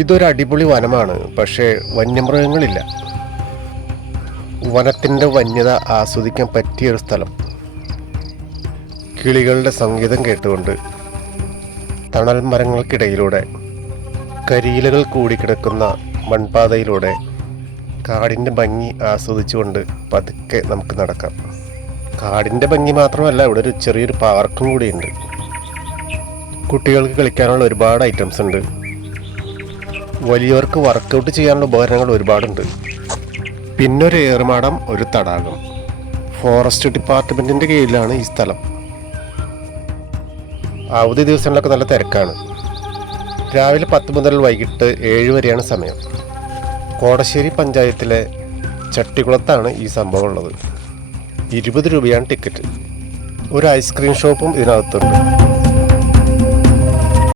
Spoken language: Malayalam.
ഇതൊരു അടിപൊളി വനമാണ്, പക്ഷേ വന്യമൃഗങ്ങളില്ല. വനത്തിൻ്റെ വന്യത ആസ്വദിക്കാൻ പറ്റിയൊരു സ്ഥലം. കിളികളുടെ സംഗീതം കേട്ടുകൊണ്ട് തണൽ മരങ്ങൾക്കിടയിലൂടെ കരിയിലകൾ കൂടിക്കിടക്കുന്ന മൺപാതയിലൂടെ കാടിൻ്റെ ഭംഗി ആസ്വദിച്ചുകൊണ്ട് പതുക്കെ നമുക്ക് നടക്കാം. കാടിൻ്റെ ഭംഗി മാത്രമല്ല, ഇവിടെ ഒരു ചെറിയൊരു പാർക്കും കൂടിയുണ്ട്. കുട്ടികൾക്ക് കളിക്കാനുള്ള ഒരുപാട് ഐറ്റംസ് ഉണ്ട്. വലിയവർക്ക് വർക്കൗട്ട് ചെയ്യാനുള്ള ഉപകരണങ്ങൾ ഒരുപാടുണ്ട്. പിന്നൊരു ഏറുമാടം, ഒരു തടാകം. ഫോറസ്റ്റ് ഡിപ്പാർട്ട്മെൻറ്റിൻ്റെ കീഴിലാണ് ഈ സ്ഥലം. അവധി ദിവസങ്ങളിലൊക്കെ നല്ല തിരക്കാണ്. രാവിലെ 10 മുതൽ വൈകിട്ട് 7 വരെയാണ് സമയം. കോടശ്ശേരി പഞ്ചായത്തിലെ ചട്ടികുളത്താണ് ഈ സംഭവം ഉള്ളത്. 20 രൂപയാണ് ടിക്കറ്റ്. ഒരു ഐസ്ക്രീം ഷോപ്പും ഇതിനകത്തുണ്ട്.